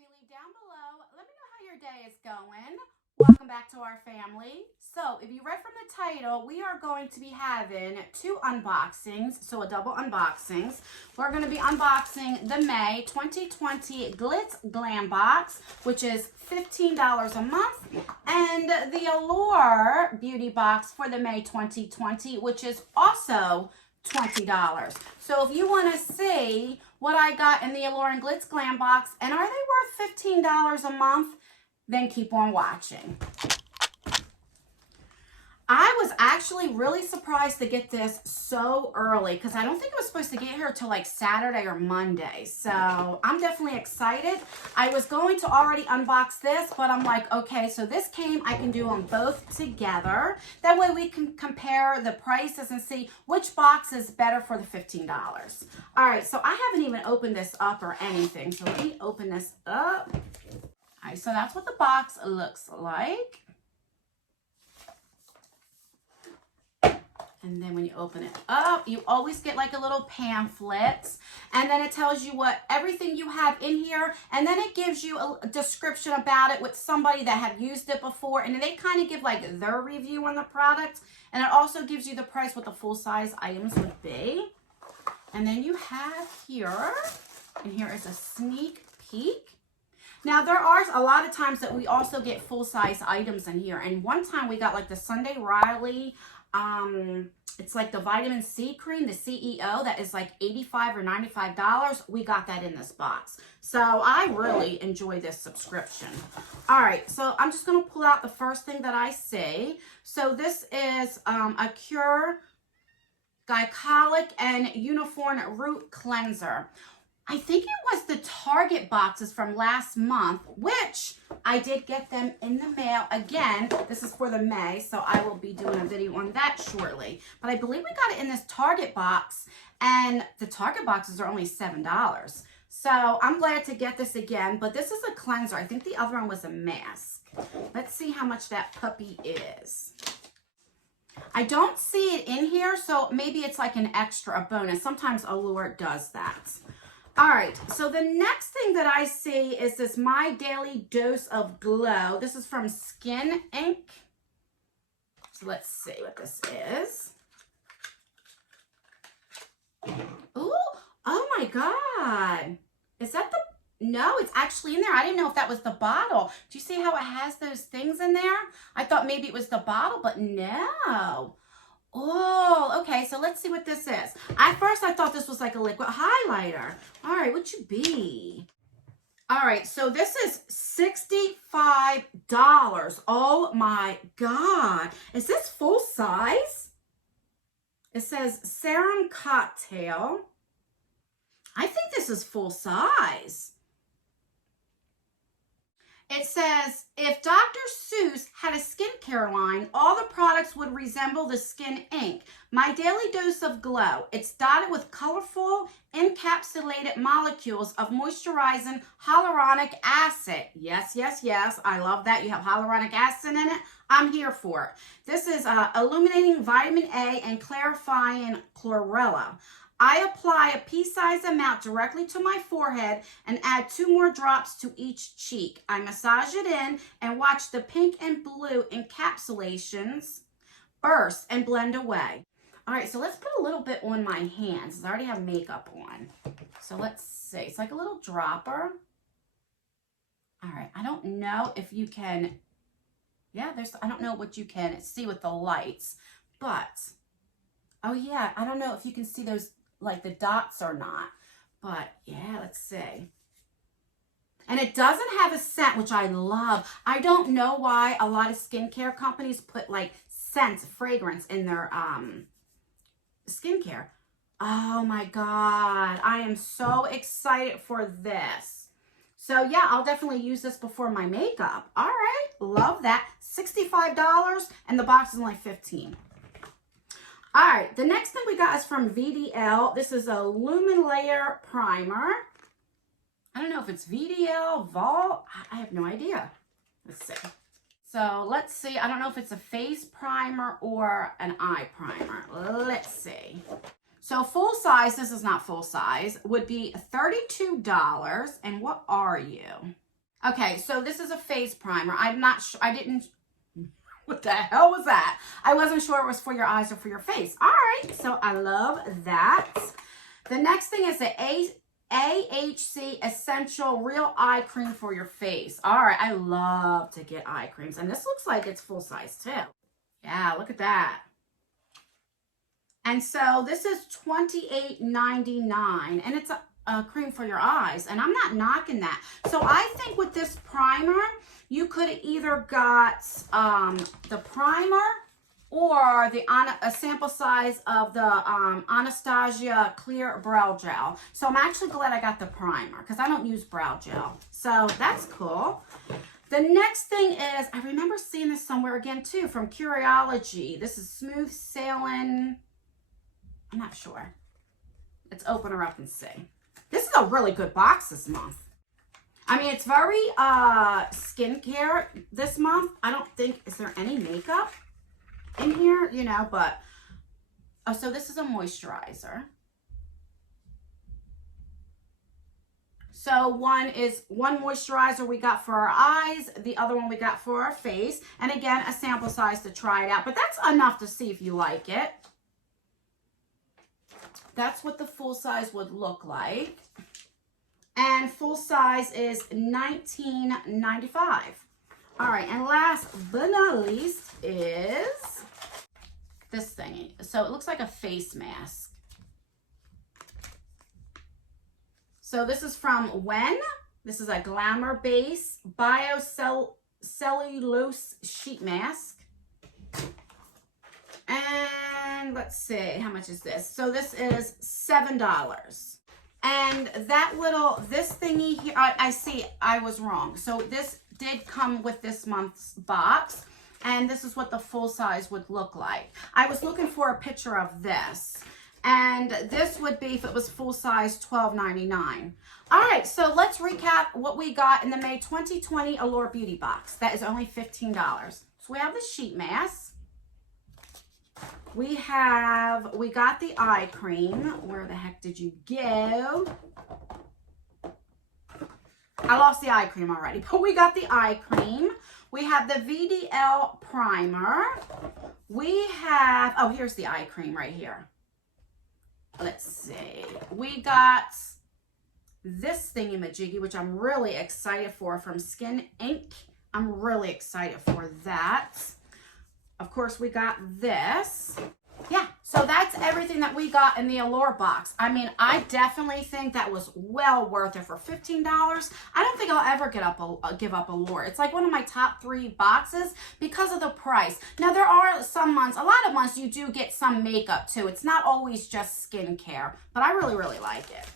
freely down below. Let me know how your day is going. Welcome back to our family. So if you read from the title, we are going to be having two unboxings, so a double unboxings. We're going to be unboxing the May 2020 GLITZ GLAM box, which is $15 a month, and the Allure beauty box for the May 2020, which is also $20. So if you want to see what I got in the Allure and GLITZ GLAM box, and are they worth $15 a month, then keep on watching. I was actually really surprised to get this so early because I don't think it was supposed to get here till like Saturday or Monday. So I'm definitely excited. I was going to already unbox this, but I'm like, okay, so this came, I can do them both together. That way we can compare the prices and see which box is better for the $15. All right, so I haven't even opened this up or anything. So let me open this up. All right, so that's what the box looks like. And then when you open it up, you always get like a little pamphlet. And then it tells you what everything you have in here. And then it gives you a description about it with somebody that had used it before. And they kind of give like their review on the product. And it also gives you the price what the full-size items would be. And then you have here, and here is a sneak peek. Now, there are a lot of times that we also get full-size items in here. And one time we got like the Sunday Riley, it's like the vitamin C cream, the CEO, that is like $85 or $95. We got that in this box. So I really enjoy this subscription. All right, so I'm just going to pull out the first thing that I see. So this is a Cure Glycolic and Uniform Root Cleanser. I think it was the Target boxes from last month, which I did get them in the mail. Again, this is for the May, so I will be doing a video on that shortly. But I believe we got it in this Target box, and the Target boxes are only $7. So I'm glad to get this again, but this is a cleanser. I think the other one was a mask. Let's see how much that puppy is. I don't see it in here, so maybe it's like an extra, a bonus. Sometimes Allure does that. All right, so the next thing that I see is this My Daily Dose of Glow. This is from Skin Inc. So let's see what this is. Ooh, oh my God. Is that the, no, it's actually in there. I didn't know if that was the bottle. Do you see how it has those things in there? I thought maybe it was the bottle, but no. Oh, okay, so let's see what this is. At first, I thought this was like a liquid highlighter. All right, what you be? All right, so this is $65. Oh my God. Is this full size? It says Serum Cocktail. I think this is full size. It says, if Dr. Seuss had a skincare line, all the products would resemble the Skin Inc. My Daily Dose of Glow. It's dotted with colorful, encapsulated molecules of moisturizing hyaluronic acid. Yes, yes, yes. I love that. You have hyaluronic acid in it. I'm here for it. This is illuminating vitamin A and clarifying chlorella. I apply a pea-sized amount directly to my forehead and add 2 more drops to each cheek. I massage it in and watch the pink and blue encapsulations burst and blend away. All right, so let's put a little bit on my hands. I already have makeup on. So let's see. It's like a little dropper. All right, I don't know if you can, yeah, I don't know what you can see with the lights, but, oh yeah, I don't know if you can see those, like the dots or not, but yeah, let's see. And it doesn't have a scent, which I love. I don't know why a lot of skincare companies put like scents, fragrance in their skincare. Oh my God, I am so excited for this. So yeah, I'll definitely use this before my makeup. All right, love that. $65 and the box is only $15. All right, the next thing we got is from VDL. This is a Lumen Layer Primer. I don't know if it's VDL, Vol, I have no idea. Let's see. So let's see, I don't know if it's a face primer or an eye primer. Let's see. So full size, this is not full size, would be $32. And what are you? Okay, so this is a face primer. I'm not sure, I didn't, what the hell was that? I wasn't sure it was for your eyes or for your face. All right, so I love that. The next thing is the AHC Essential Real Eye Cream for your face. All right, I love to get eye creams. And this looks like it's full size too. Yeah, look at that. And so this is $28.99, and it's a cream for your eyes, and I'm not knocking that. So I think with this primer, you could have either got the primer or a sample size of the Anastasia Clear Brow Gel. So I'm actually glad I got the primer because I don't use brow gel. So that's cool. The next thing is, I remember seeing this somewhere again too, from Curology. This is Smooth Sailing. I'm not sure. Let's open her up and see. This is a really good box this month. I mean, it's very skincare this month. I don't think, is there any makeup in here? You know, but, oh, so this is a moisturizer. So one moisturizer we got for our eyes, the other one we got for our face, and again, a sample size to try it out. But that's enough to see if you like it. That's what the full size would look like. And full size is $19.95. All right, and last but not least is this thingy. So it looks like a face mask. So this is from When. This is a Glamour Base Biocellulose Sheet Mask. And let's see, how much is this? So this is $7. And that this thingy here, I see, I was wrong. So this did come with this month's box, and this is what the full size would look like. I was looking for a picture of this, and this would be, if it was full size, $12.99. All right, so let's recap what we got in the May 2020 Allure Beauty Box. That is only $15. So we have the sheet mask. We got the eye cream. Where the heck did you go? I lost the eye cream already, but we got the eye cream. We have the VDL primer. We have, oh, here's the eye cream right here. Let's see. We got this thingy-majiggy, which I'm really excited for, from Skin Inc. I'm really excited for that. Of course, we got this. Yeah, so that's everything that we got in the Allure box. I mean, I definitely think that was well worth it for $15. I don't think I'll ever give up Allure. It's like one of my top 3 boxes because of the price. Now, there are some months, a lot of months, you do get some makeup too. It's not always just skincare, but I really, really like it.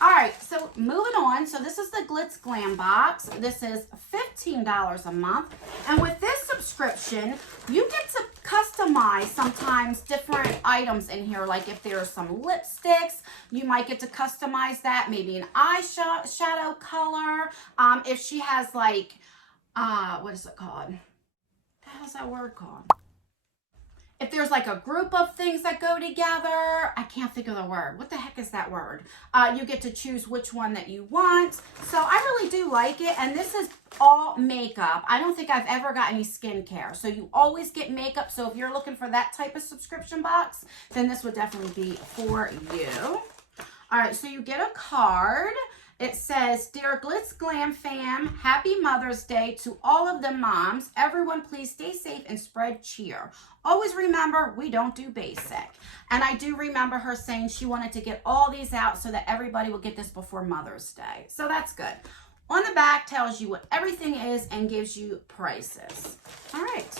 All right, so moving on. So this is the Glitz Glam box. This is $15 a month. And with this subscription, you get to customize sometimes different items in here. Like if there's some lipsticks, you might get to customize that. Maybe an eyeshadow color. If she has like, what is it called? What the hell's that word called? If there's like a group of things that go together, I can't think of the word. What the heck is that word? You get to choose which one that you want. So I really do like it. And this is all makeup. I don't think I've ever got any skincare. So you always get makeup. So if you're looking for that type of subscription box, then this would definitely be for you. All right, so you get a card. It says, Dear Glitz Glam fam, happy Mother's Day to all of the moms. Everyone, please stay safe and spread cheer. Always remember, we don't do basic. And I do remember her saying she wanted to get all these out so that everybody will get this before Mother's Day. So that's good. On the back tells you what everything is and gives you prices. All right.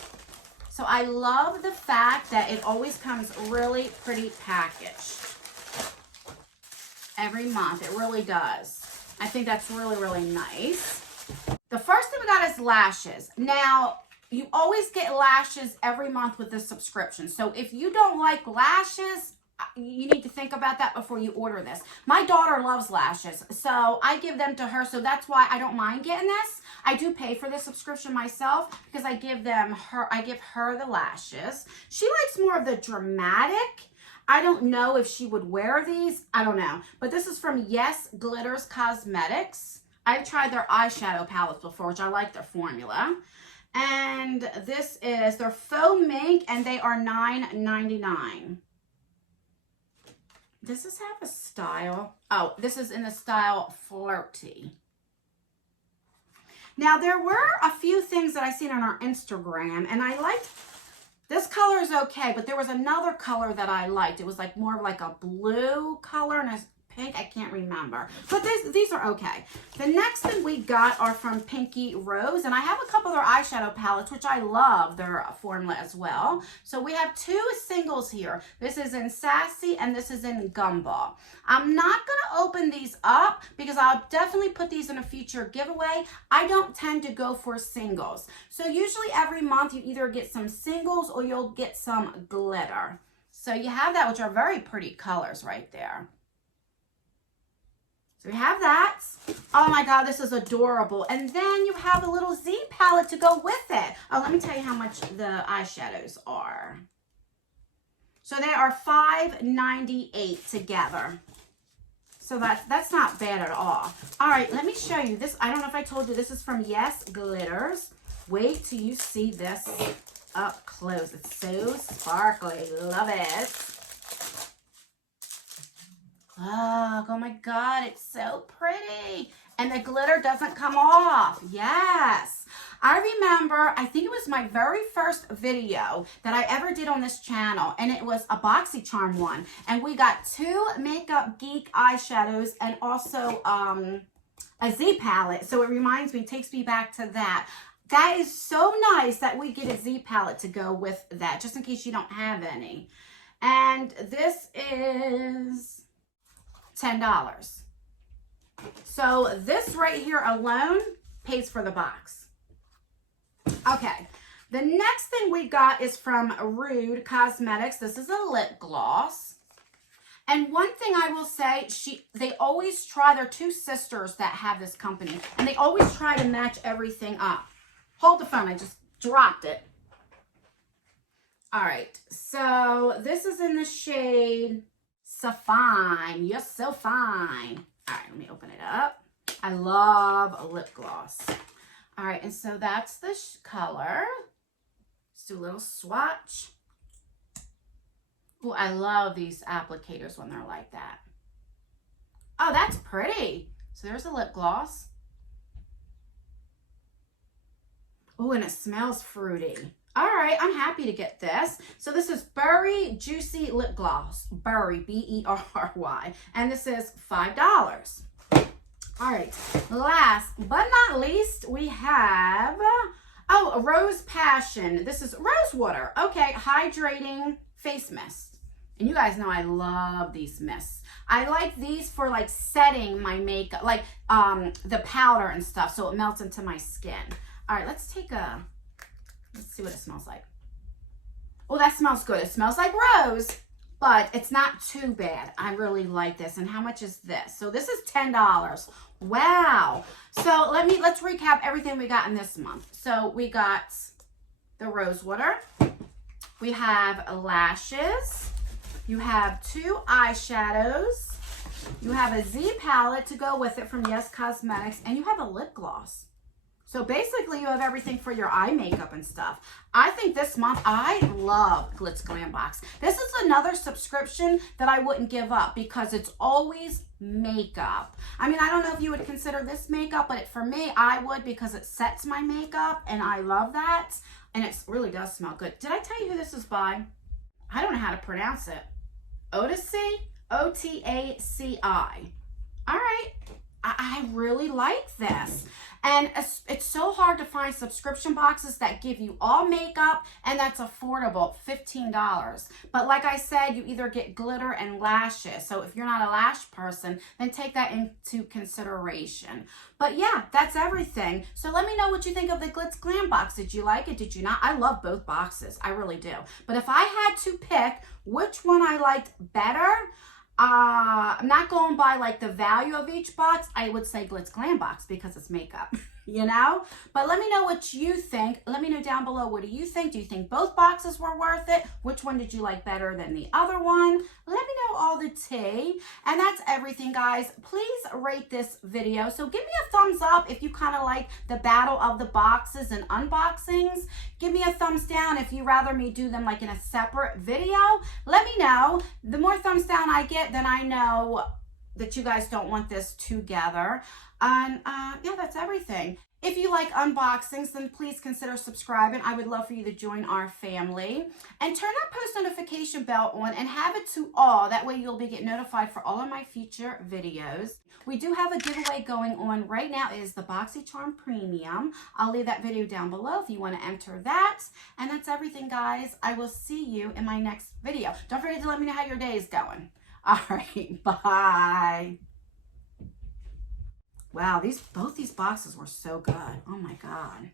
So I love the fact that it always comes really pretty packaged every month. It really does. I think that's really, really nice. The first thing we got is lashes. Now, you always get lashes every month with this subscription. So if you don't like lashes, you need to think about that before you order this. My daughter loves lashes, so I give them to her. So that's why I don't mind getting this. I do pay for this subscription myself because I give her the lashes. She likes more of the dramatic. I don't know if she would wear these. I don't know. But this is from Yes Glitters Cosmetics. I've tried their eyeshadow palettes before, which I like their formula. And this is their faux mink, and they are $9.99. Does this have a style? Oh, this is in the style Flirty. Now, there were a few things that I seen on our Instagram, and I liked, this color is okay, but there was another color that I liked. It was like more of like a blue color and a pink, I can't remember, but these are okay. The next thing we got are from Pinky Rose, and I have a couple of their eyeshadow palettes, which I love their formula as well. So we have two singles here. This is in Sassy and this is in Gumball. I'm not gonna open these up because I'll definitely put these in a future giveaway. I don't tend to go for singles. So usually every month you either get some singles or you'll get some glitter. So you have that, which are very pretty colors right there. So we have that. Oh my God, this is adorable. And then you have a little Z palette to go with it. Oh, let me tell you how much the eyeshadows are. So they are $5.98 together. So that's not bad at all. All right, let me show you this. I don't know if I told you, this is from Yes Glitters. Wait till you see this up close. It's so sparkly. Love it. Look, oh my God, it's so pretty. And the glitter doesn't come off. Yes. I remember, I think it was my very first video that I ever did on this channel, and it was a boxycharm one. And we got two Makeup Geek eyeshadows and also a Z palette. So it reminds me, takes me back to that. That is so nice that we get a Z palette to go with that, just in case you don't have any. And this is $10. So this right here alone pays for the box. Okay, the next thing we got is from Rude Cosmetics. This is a lip gloss. And one thing I will say, they always try, they're two sisters that have this company, and they always try to match everything up. Hold the phone, I just dropped it. All right, so this is in the shade So Fine. You're so fine. All right, let me open it up. I love a lip gloss. All right, and so that's the color. Let's do a little swatch. Oh, I love these applicators when they're like that. Oh, that's pretty. So there's a lip gloss. Oh, and it smells fruity. All right, I'm happy to get this. So this is Berry Juicy Lip Gloss. Berry, B-E-R-R-Y. And this is $5. All right, last but not least, we have, a Rose Passion. This is rose water. Okay, hydrating face mist. And you guys know I love these mists. I like these for like setting my makeup, like the powder and stuff, so it melts into my skin. All right, let's see what it smells like. Oh, that smells good. It smells like rose, but it's not too bad. I really like this. And how much is this? So this is $10. Wow. So let's recap everything we got in this month. So we got the rose water. We have lashes. You have two eyeshadows. You have a Z palette to go with it from Yes Cosmetics, and you have a lip gloss. So basically you have everything for your eye makeup and stuff. I think this month, I love Glitz Glam Box. This is another subscription that I wouldn't give up because it's always makeup. I mean, I don't know if you would consider this makeup, but for me, I would, because it sets my makeup and I love that. And it really does smell good. Did I tell you who this is by? I don't know how to pronounce it. Otaci? O-T-A-C-I. All right. I really like this. And it's so hard to find subscription boxes that give you all makeup and that's affordable, $15. But like I said, you either get glitter and lashes. So if you're not a lash person, then take that into consideration. But yeah, that's everything. So let me know what you think of the Glitz Glam box. Did you like it? Did you not? I love both boxes. I really do. But if I had to pick which one I liked better, I'm not going by like the value of each box. I would say Glitz Glam Box because it's makeup, you know? But let me know what you think. Let me know down below, what do you think? Do you think both boxes were worth it? Which one did you like better than the other one? Let me know all the quality. And that's everything, guys. Please rate this video. So give me a thumbs up if you kind of like the battle of the boxes and unboxings. Give me a thumbs down if you rather me do them like in a separate video. Let me know. The more thumbs down I get, then I know that you guys don't want this together. And yeah, that's everything. If you like unboxings, then please consider subscribing. I would love for you to join our family. And turn that post notification bell on and have it to all. That way you'll be getting notified for all of my future videos. We do have a giveaway going on right now. It is the BoxyCharm Premium. I'll leave that video down below if you want to enter that. And that's everything, guys. I will see you in my next video. Don't forget to let me know how your day is going. All right, bye. Wow, both these boxes were so good. Oh my God.